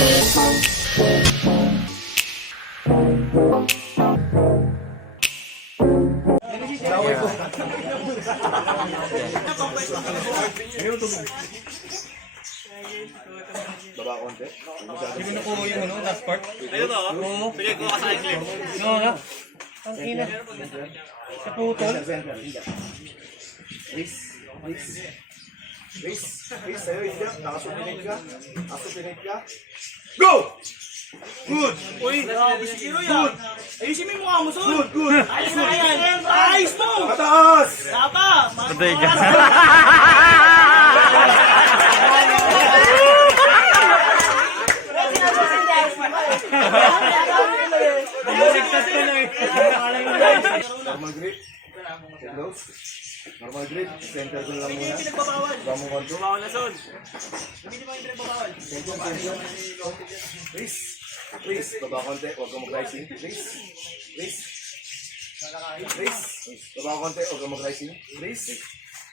Baba konti. Hindi mo nakuha yung ano, last part? Ayun o. Sige, kuha ka sa akin clip. No, no. Ang ina. Sa putol. Please, please. Please, please, sa'yo, hindi. Nakasupinig ka. Nakasupinig ka. Go! Good! Uy, grabe si Kiro yan. Ayusin mo yung mukha mo, Sol. Good, good! Ayos na yan. Ayos mo. Mataas! Tapa. Patay ka. Bumalik eh. Normal grip. Center ko lang muna. Baba mo konti. Bawal na, Sol. Center, center. Please. Please. Baba konti. Huwag kang mag-rising. Please. Please. Please. Baba konti. Huwag kang mag-rising. Please.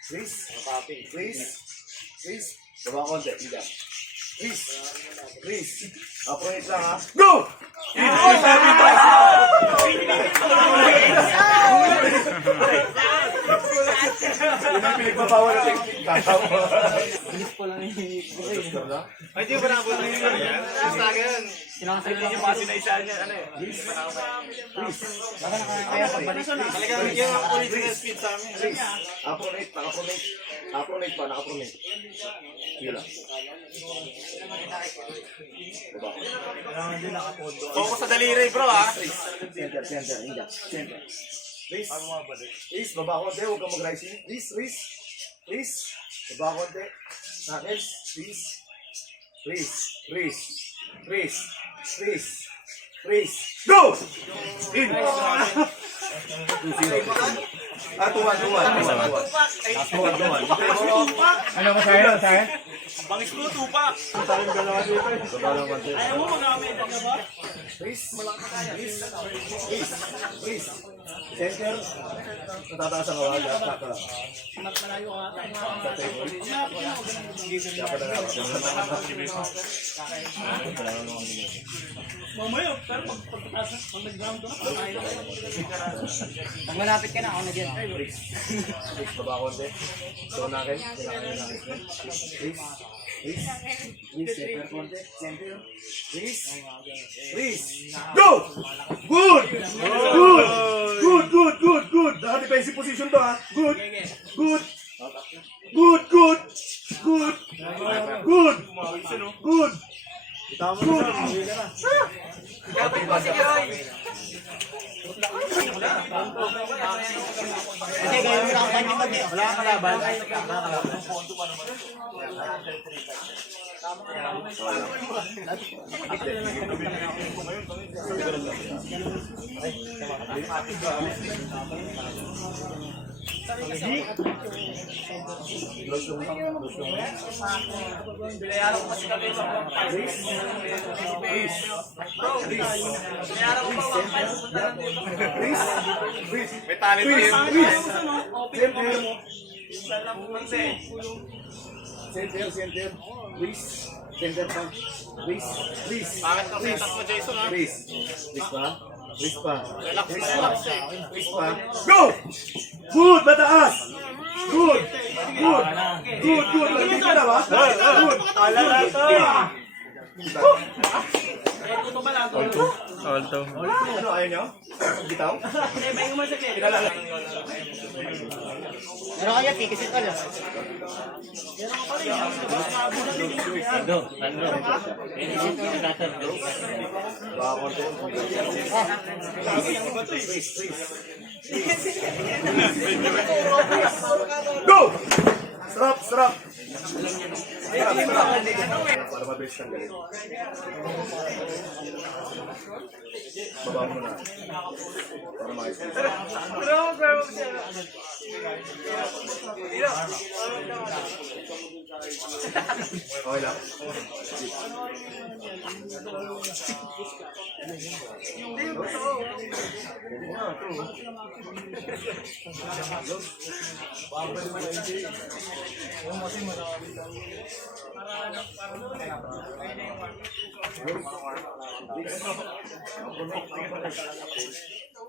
Please. Please. Please. Baba konti. Hindi. Please. Please. Approach lang ha. Go! Yun ang pinagbabawal natin. Kakaw. Bilis pa lang yung Ay, di ba nabot na yun? Basta yan. Sinakasabi niyo pa sinaisaan niya. Ano eh? Please. Talagang yung original speed sa amin. Please. Apronate, naka-pronate. Apronate pa, naka-pronate. Yun lang. Focus sa daliri, bro, ha? Please. Center, center, hindi. Center. Please. Please, baba konti. Huwag kang mag-rising. Please, please. Please. Baba konti. Knuckles. Please. Please. Please. Please. Please. Please. Go! In! 2-0. Ah, 2-1, 2-1. 2-1, 2-1. Ano ko sa'yo? Sa'yo? Bangis mo, tupak. Baba lang konti. Ayaw mo, mag-aamay ka ba? Please. Please. Please. Please. Center. Natataas ang awag. Tata lang. Sa table. Na. Mamaya, pero pag pagkataas, pag nag-ground ka na, na. Pag malapit ka na, ako na dyan. Please. Baba konti. So, nakin. Kailangan nyo nakin. Please. Please. Please, center konti. Center. Please. Please. Go! Good! Good! Good, good, good, good. Naka-defensive position to ha. Good. Good. Good, good. Good. Good. Good. Good. Kasi gawin mo lang ang pati. Wala kang kalaban. Binayaran ko kasi kami sa mga. Please. Binayaran ko pa mga. Please. May talent yun. Please. Center. Minsan lang pumunta eh. Center, center. Please. Center pa. Please. Please. Bakit ka setup mo, Jason, ha? Please. Please pa. Please pa. Na pa. eh. Please pa. Go! Good! Mataas! Good! Good! Good, good. Lagi ka na ba? Good! Alala to. Eh, tuto ba lang? Alto. Ano, ayaw nyo? Bitaw? Eh, may umasak eh. Meron kaya, tikisit ka lang. Tikisit ka natin. Baka konti. Please, please. Go! Strap, strap. Para mabilis kang galit. Baba mo na. Para. Okay lang.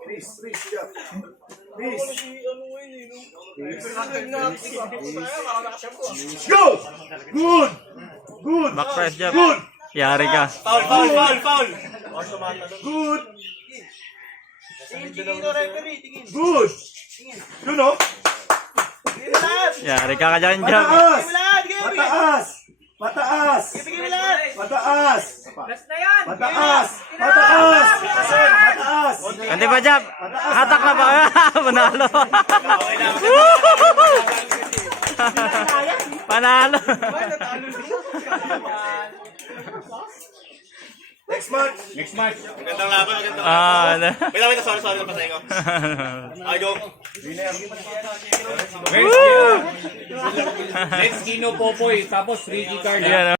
Please, please, yeah. Please. Go! Good! Good! Back press jab. Good! Yari ka. Foul, foul, foul, foul. Good! Good! You know? Yari ka ka dyan jab. Pataas! Pataas! Pataas! Pataas! Pataas! Pataas! Pataas! Hindi ba jab? Hatak na ba? Panalo. Panalo. Next match! Next match. Magandang laban, magandang Ah, ano. Wait lang, wait lang, sorry, sorry, napasay ko. I go. Let's Kino Popoy, tapos Ricky Carla. Yan.